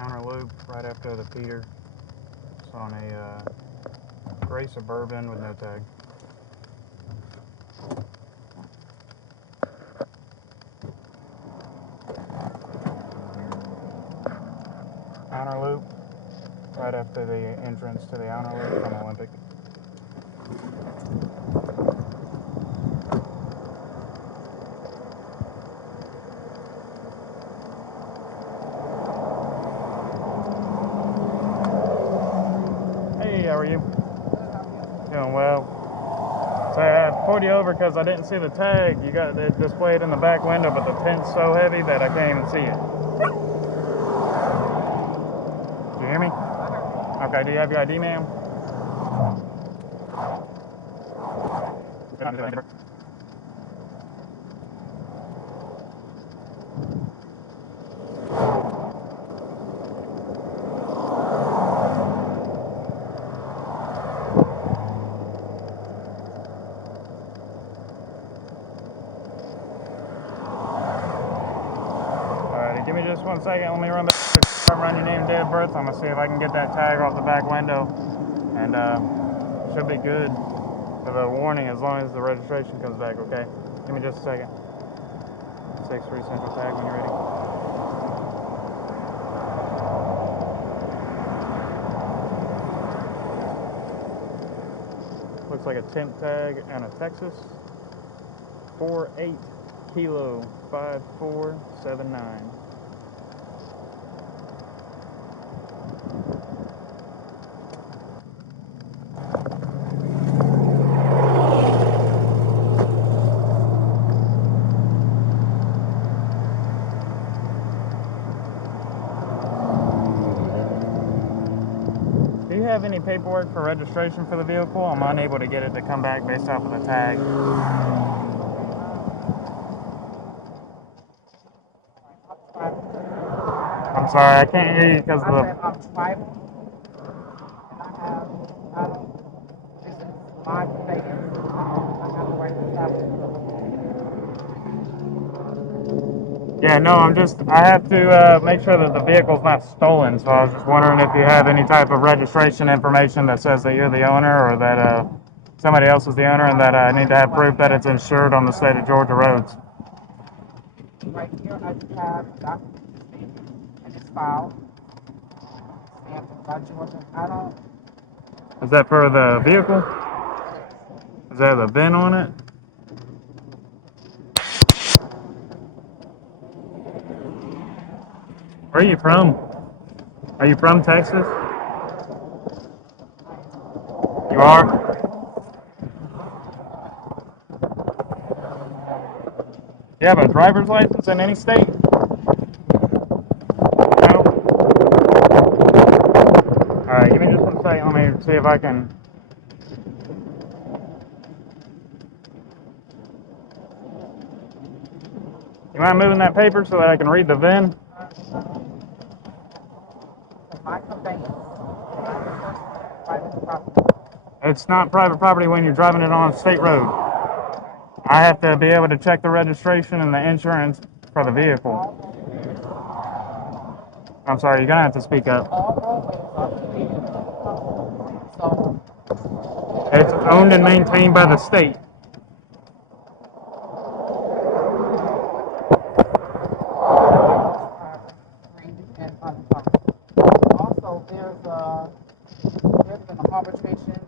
Outer loop right after the Peter. It's on a gray Suburban with no tag. Outer loop right after the entrance to the outer loop from Olympic. Hey, how are you? Doing well. So I pulled you over because I didn't see the tag. You got it displayed in the back window, but the tint's so heavy that I can't even see it. Do you hear me? Okay, do you have your ID, ma'am? Alrighty, give me just 1 second. Let me run your name and date of birth. I'm gonna see if I can get that tag off the back window, and should be good for the warning as long as the registration comes back. Okay, give me just a second. 6-3 Central tag when you're ready. Looks like a temp tag and a Texas 48 Kilo 5479. Do you have any paperwork for registration for the vehicle? I'm unable to get it to come back based off of the tag. I'm sorry, I can't hear you because of the... Yeah, no, I have to make sure that the vehicle's not stolen, so I was just wondering if you have any type of registration information that says that you're the owner or that somebody else is the owner and that I need to have proof that it's insured on the state of Georgia roads. Right here, I just have a document and it's filed. Stamped by Georgia. I don't. Is that for the vehicle? Does that have a VIN on it? Where are you from? Are you from Texas? You are? You have a driver's license in any state? No? Alright, give me just 1 second. Let me see if I can... You mind moving that paper so that I can read the VIN? My conveyance. Private property. It's not private property when you're driving it on a state road. I have to be able to check the registration and the insurance for the vehicle. I'm sorry, you're going to have to speak up. It's owned and maintained by the state. Also, there's been an arbitration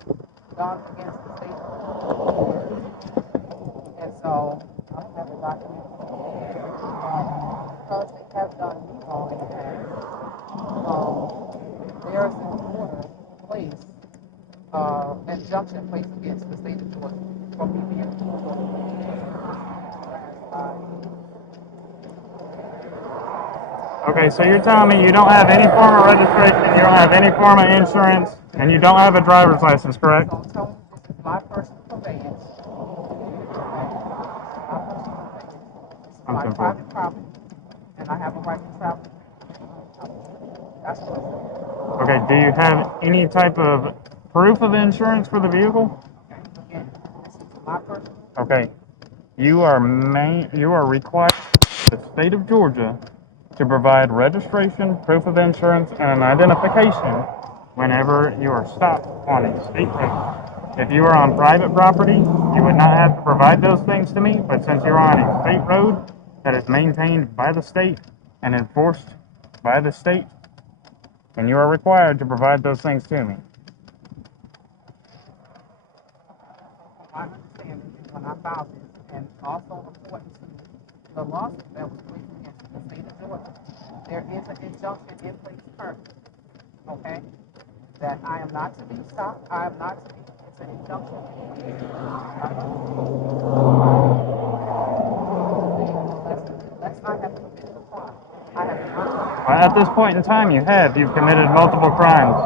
done against the state. And so, I don't have a document. Because they have done me wrong in the past, there's an order placed, injunction placed against the state of Georgia for me being pulled over. Okay, so you're telling me you don't have any form of registration, you don't have any form of insurance, and you don't have a driver's license, correct? So I'm telling you, this is my personal conveyance. This is my private property, and I have a right to travel. That's what. Okay, do you have any type of proof of insurance for the vehicle? Okay, again, this is my personal. Okay, you are required by the state of Georgia to provide registration, proof of insurance, and an identification whenever you are stopped on a state road. If you are on private property, you would not have to provide those things to me, but since you're on a state road that is maintained by the state and enforced by the state, then you are required to provide those things to me. My understanding is when I filed this, and also according to the lawsuit that was placed against the state of Georgia, there is an injunction in place currently, okay? That I am not to be stopped, I am not to be, it's an injunction. Unless I have committed a crime. I have not. Well, at this point in time, you have. You've committed multiple crimes.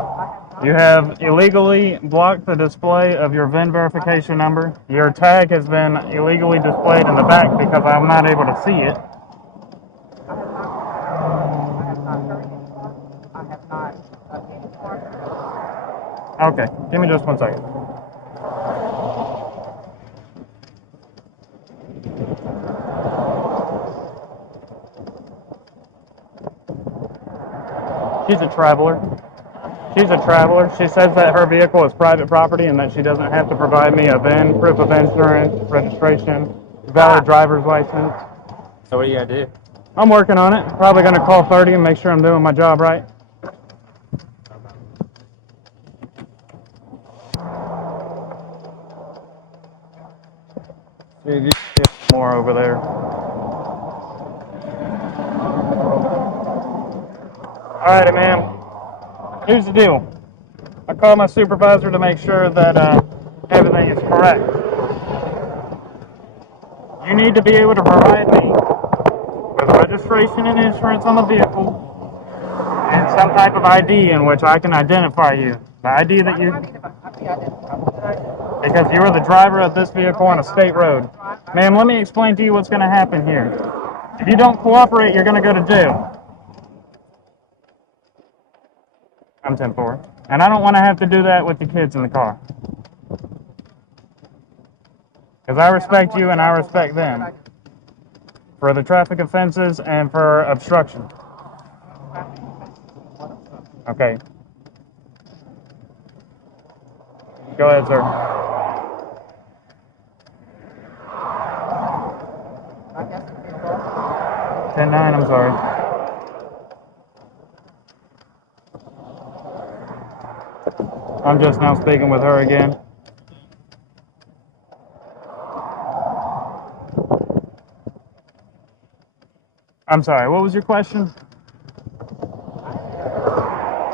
You have illegally blocked the display of your VIN verification number. Your tag has been illegally displayed in the back because I'm not able to see it. I have not hurt anyone. I have not anyone. Okay, give me just 1 second. She's a traveler. She's a traveler. She says that her vehicle is private property and that she doesn't have to provide me a VIN, proof of insurance, registration, valid driver's license. So what are you gonna do? I'm working on it. Probably going to call 30 and make sure I'm doing my job right. Dude, you more over there. Alrighty, ma'am. Here's the deal. I called my supervisor to make sure that everything is correct. You need to be able to provide me with registration and insurance on the vehicle and some type of ID in which I can identify you. The ID that you... Because you are the driver of this vehicle on a state road. Ma'am, let me explain to you what's going to happen here. If you don't cooperate, you're going to go to jail. I'm 10-4. And I don't want to have to do that with the kids in the car. Because I respect you and I respect them. For the traffic offenses and for obstruction. Okay. Go ahead, sir. 10-9, I'm sorry. I'm just now speaking with her again. I'm sorry, what was your question?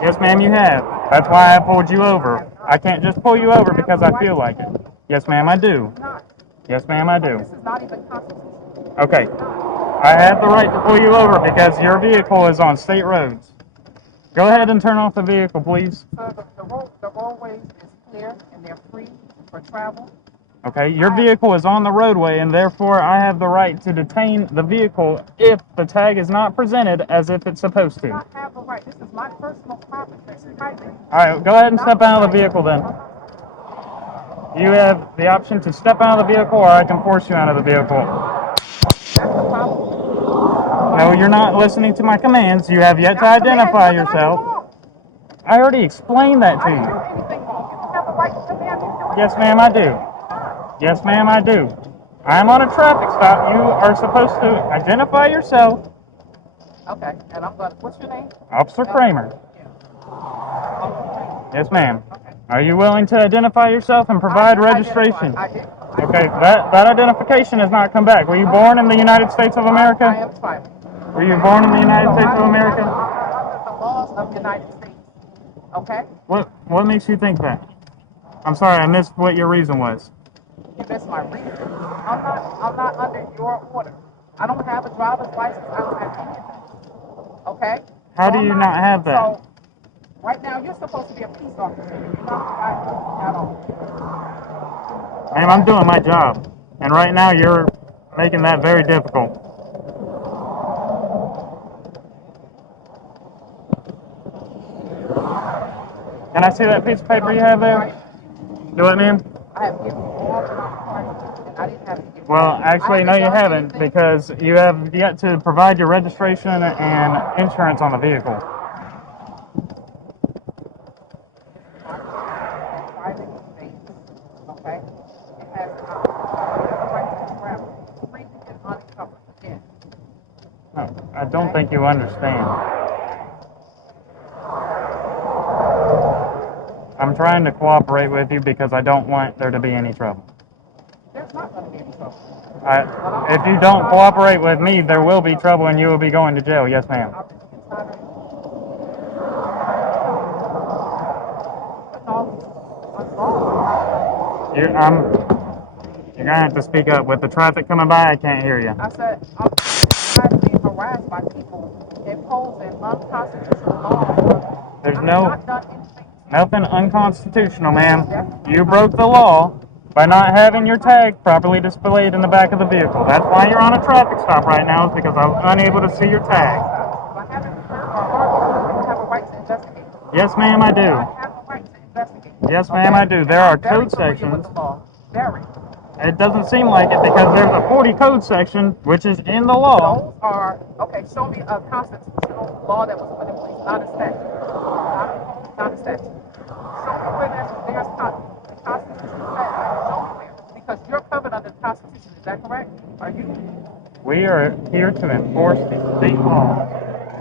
Yes, ma'am, you have. That's why I pulled you over. I can't just pull you over because I feel like it. Yes, ma'am, I do. Yes, ma'am, I do. Okay. I have the right to pull you over because your vehicle is on state roads. Go ahead and turn off the vehicle, please. So the roadways is clear and they're free for travel. Okay, your vehicle is on the roadway and therefore I have the right to detain the vehicle if the tag is not presented as if it's supposed to. I have the right. This is my personal property. Alright, go ahead and step out of the vehicle then. You have the option to step out of the vehicle or I can force you out of the vehicle. No, you're not listening to my commands. You have yet to identify yourself. I already explained that to you. Yes, ma'am, I do. Yes, ma'am, I do. I'm on a traffic stop. You are supposed to identify yourself. Okay, and I'm going to, what's your name? Officer Kramer. Yes, ma'am. Are you willing to identify yourself and provide registration? Okay, that identification has not come back. Were you born in the United States of America? I am tribal. Were you born in the United States of America? Under the laws of the United States. Okay? What makes you think that? I'm sorry, I missed what your reason was. You missed my reason. I'm not under your order. I don't have a driver's license. I don't have any of that. Okay? How do you not have that? So, right now, you're supposed to be a peace officer. You're not at all. Ma'am, I'm doing my job. And right now, you're making that very difficult. Can I see that piece of paper you have there? Do it, ma'am? I have given you all the rights, and I didn't have to give Well, actually, no, you haven't, because you have yet to provide your registration and insurance on the vehicle. Private space, okay? It has the right to travel freely and unencumbered. Again, No, I don't think you understand. I'm trying to cooperate with you because I don't want there to be any trouble. there's not going to be any trouble. If you don't cooperate with me, there will be trouble and you will be going to jail. Yes, ma'am. You're going to have to speak up. With the traffic coming by, I can't hear you. I said, I'm tired of being harassed by people imposing unconstitutional laws. There's not done anything. nothing unconstitutional, ma'am. You broke the law by not having your tag properly displayed in the back of the vehicle. That's why you're on a traffic stop right now, is because I'm unable to see your tag. If I haven't heard or argued, you have a right to investigate. Yes, ma'am, I do. I have a right to investigate. Yes, ma'am, I do. There are code sections. Very. It doesn't seem like it because there's a 40 code section, which is in the law. Those are, okay, show me a constitutional law that was put in place, not a statute. Not a statute. Show me where there's constitutional statute. Show me where. Because you're covered under the Constitution, is that correct? Are you? We are here to enforce the state law.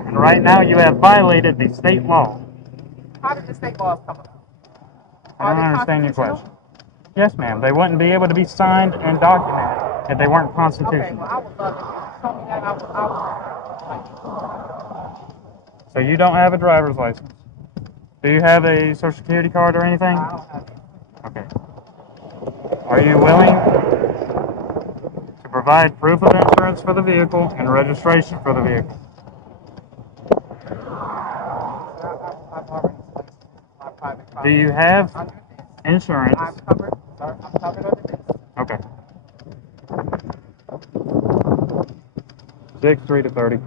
And right now you have violated the state law. How did the state laws come about? I don't understand your question. Yes, ma'am. They wouldn't be able to be signed and documented if they weren't constitutional. Okay, well, I would love it. Show me that. I would. So you don't have a driver's license? Do you have a social security card or anything? I don't have it. Okay. Are you willing to provide proof of insurance for the vehicle and registration for the vehicle? I've already placed my private property. Do you have insurance? I'm covered, sir. I'm covered under this. Okay. 6-3 to 30.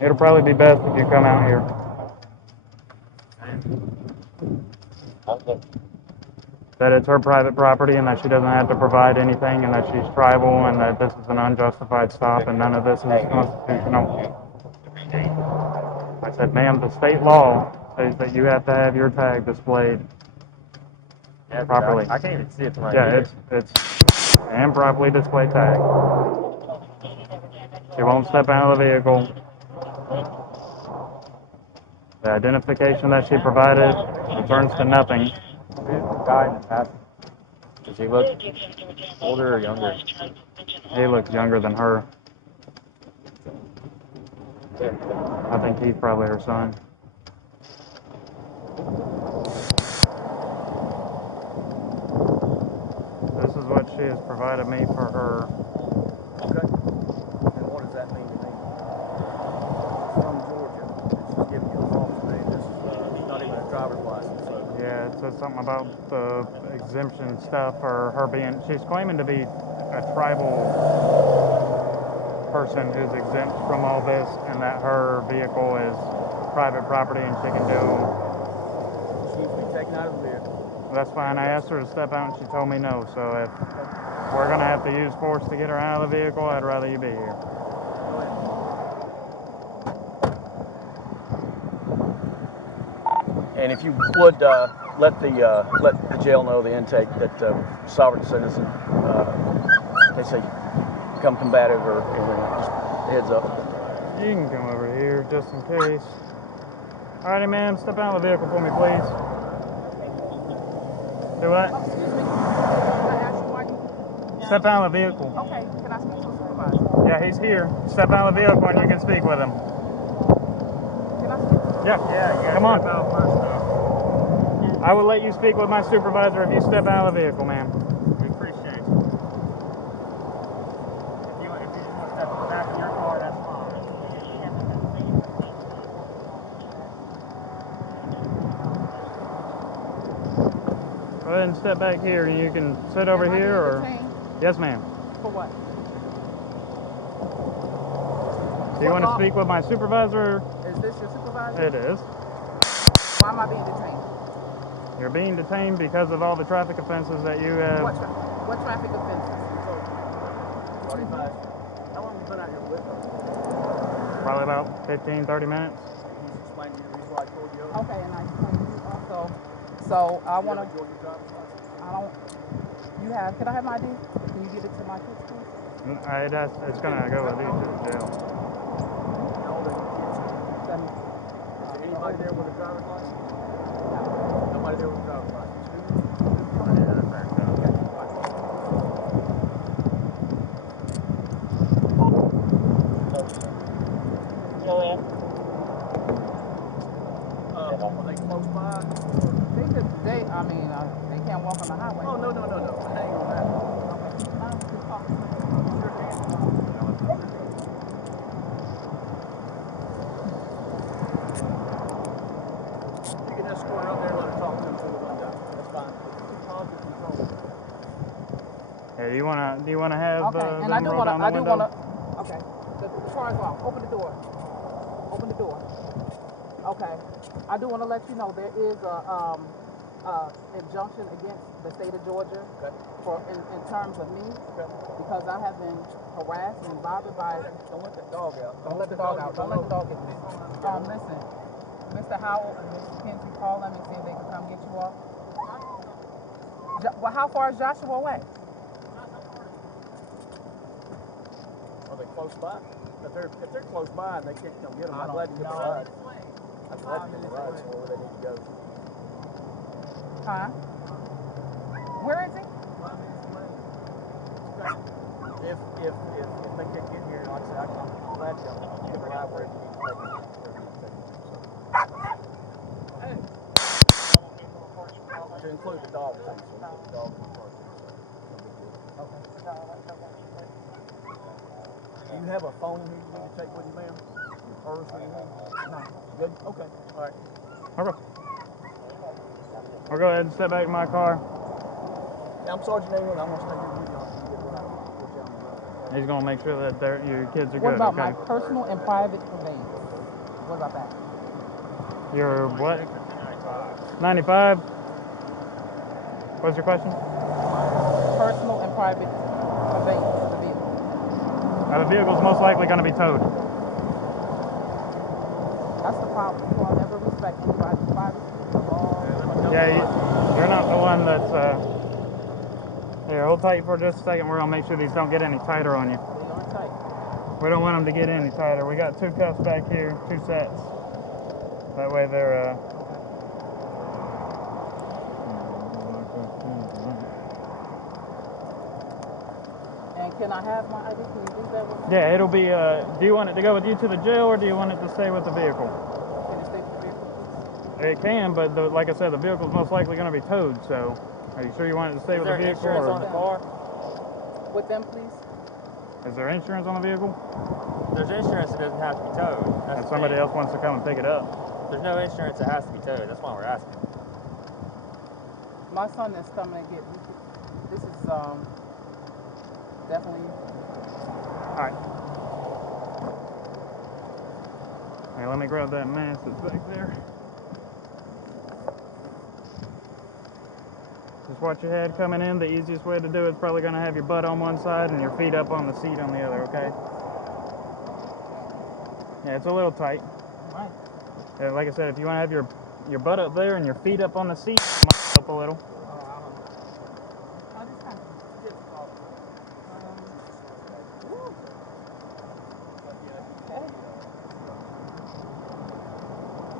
It'll probably be best if you come out here. That it's her private property and that she doesn't have to provide anything and that she's tribal and that this is an unjustified stop and none of this is constitutional. I said, ma'am, the state law says that you have to have your tag displayed properly. I can't even see it from right here. It's and properly displayed tag. She won't step out of the vehicle. The identification that she provided returns to nothing. Who's the guy in the passenger? Does he look older or younger? He looks younger than her. I think he's probably her son. This is what she has provided me for her. Okay. And what does that mean to me? From Georgia. She's giving you a false name. This is not even a driver's license. So. Yeah, it says something about the exemption stuff or her being, she's claiming to be a tribal person who's exempt from all this and that her vehicle is private property and she can do. She needs to be taken out of the vehicle. That's fine. I asked her to step out and she told me no. So if we're going to have to use force to get her out of the vehicle, I'd rather you be here. And if you would let the jail know, the intake, that sovereign citizen, they say come combative or anything, just heads up. You can come over here just in case. Alrighty, ma'am, step out of the vehicle for me, please. Do what? Excuse me. Can I ask you why you... Step out of the vehicle. Okay, can I speak to a supervisor? Yeah, he's here. Step out of the vehicle and you can speak with him. Can I speak to Yeah, come on. I will let you speak with my supervisor if you step out of the vehicle, ma'am. We appreciate you. If you just want to step in the back of your car, that's fine. Go ahead and step back here and you can sit over here or... Yes, ma'am. For what? Do you want to speak with my supervisor? Is this your supervisor? It is. Why am I being detained? You're being detained because of all the traffic offenses that you have. What traffic offenses? 45. How long have you been out here with her? Probably about 15, 30 minutes. He's explained to you the reason why I pulled you over. Okay, and I explained to you also. So I want to. Georgia driver's license? I don't. You have. Can I have my ID? Can you give it to my kids, please? It's going to go with you to the jail. How old are your kids? 7. Is there anybody there with a driver's license? Nobody there with a driver's license. Are they close by? They can't walk on the highway. Oh, no. Hang on that. You can escort her up there and let her talk to him through the window. That's fine. Positive control. Yeah, do you wanna have Okay, and them roll down the window? Okay, the car is off. Open the door. Open the door. Okay, I do want to let you know there is a injunction against the state of Georgia for in terms of me because I have been harassed and bothered by. Don't let that dog out. Don't let the dog out. Don't let the dog get me. Listen, Mr. Howell and Mr. Kinsey, call them and see if they can come get you off. Well, how far is Joshua away? Are they close by? If they're close by and they can't come get them, I'm glad to get a ride. I'm glad to get a ride for where they need to go. Huh? Where is he? If they can't get here, like I said, I'm glad to get a ride where you need to take them. To include the dog thing, so we put the dog in the car. Do you have a phone here you need to take with you, ma'am? Your purse or anything? No. Good? Okay. All right. Okay. I'll go ahead and step back in my car. Yeah, I'm Sergeant England. I'm going to stay here with you. I'll get a ride. Get you on the road. He's gonna make sure that your kids are What good. about Okay. my personal and private conveyance? What about that? Your what? 95. What's your question? Personal and private conveyance of the vehicle. The vehicle's most likely going to be towed. That's the problem. You all never respect anybody's privacy, the law. Yeah, you're not the one that's. Here, hold tight for just a second. We're gonna make sure these don't get any tighter on you. They aren't tight. We don't want them to get any tighter. We got 2 cuffs back here, 2 sets. That way they're. And can I have my ID? Can you leave that with me? Yeah, it'll be. Do you want it to go with you to the jail, or do you want it to stay with the vehicle? Can it stay with the vehicle, please? It can, but like I said, the vehicle's most likely going to be towed. So, are you sure you want it to stay with the vehicle? Is there insurance on the car? With them, please? Is there insurance on the vehicle? There's insurance that doesn't have to be towed. That's And the somebody thing. else wants to come and pick it up. There's no insurance that has to be towed. That's why we're asking. My son is coming to get me. This is definitely. All right. Hey, let me grab that mask that's back there. Just watch your head coming in. The easiest way to do it is probably going to have your butt on one side and your feet up on the seat on the other, okay? Yeah, it's a little tight. Right. Yeah, like I said, if you want to have your butt up there and your feet up on the seat, up a little.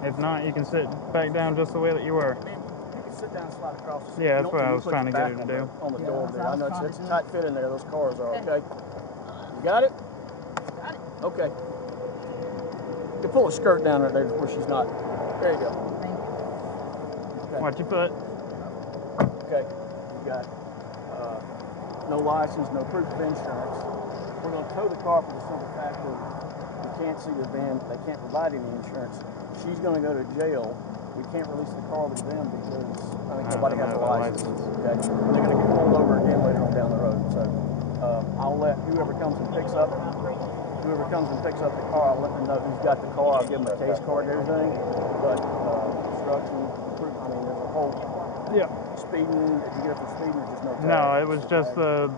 If not, you can sit back down just the way that you were. You can sit down and slide across the seat. Yeah, You that's don't what I need was put trying to your get her back to do. On the Yeah, door that's there. what I I was know trying it's to a do. tight fit in there. Those cars are, okay? You got it? Got it. Okay. You can pull her skirt down right there where she's not. There you go. Thank you. Okay. Watch your foot. Okay. You got no license, no proof of insurance. We're going to tow the car for the simple fact that we can't see the VIN. They can't provide any insurance. She's going to go to jail. We can't release the car to them because nobody has a license. Okay. And they're going to get pulled over again later on down the road. So I'll let whoever comes and picks up the car. I'll let them know who's got the car. I'll give them a case card and everything. But instructions, proof. I mean, there's a whole Yeah. Speeding, did you get up for speeding or just no tag? No, it was the just tag?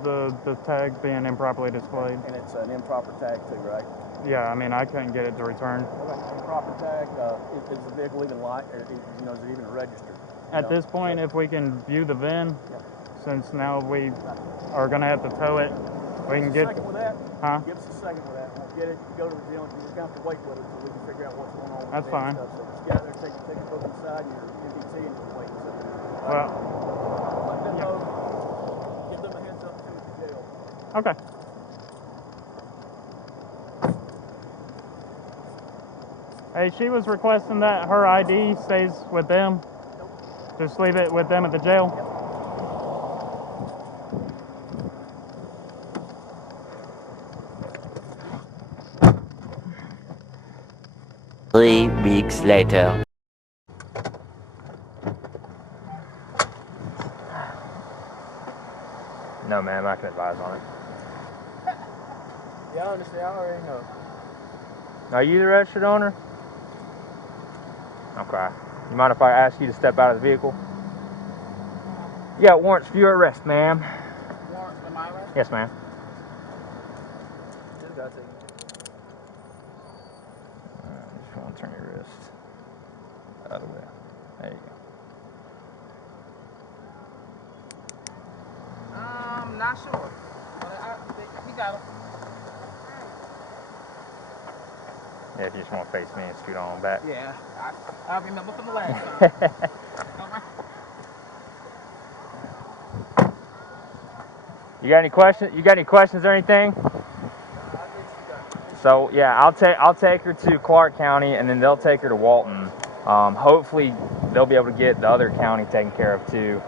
the tag being improperly displayed. And it's an improper tag too, right? Yeah, I mean, I couldn't get it to return. Okay. Improper tag, is the vehicle even light, or is it even registered? At this point, if we can view the VIN, Yep. since now we are going to have to tow it, we can get... Give us a second with that. Huh? Give us a second with that. We'll get it, go to the deal, you're going to have to wait with it so we can figure out what's going on with That's the VIN fine. stuff. So just get out there, take your book inside, your MDT, and just wait. So, Well, let them yeah. know, give them a heads up to the jail. okay. Hey, she was requesting that her ID stays with them. Just leave it with them at the jail. 3 weeks later. No, ma'am, I can advise on it. Yeah, I understand. I already know. Are you the registered owner? Okay. You mind if I ask you to step out of the vehicle? You got warrants for your arrest, ma'am. Warrants for my arrest? Yes, ma'am. Just got to. Just want to turn your wrist the other way. There you go. Not sure. But he got him. Yeah, if you just want to face me and scoot on back. Yeah, I remember from the last time. All right. You got any questions? You got any questions or anything? So yeah, I'll take her to Clark County, and then they'll take her to Walton. Hopefully, they'll be able to get the other county taken care of too.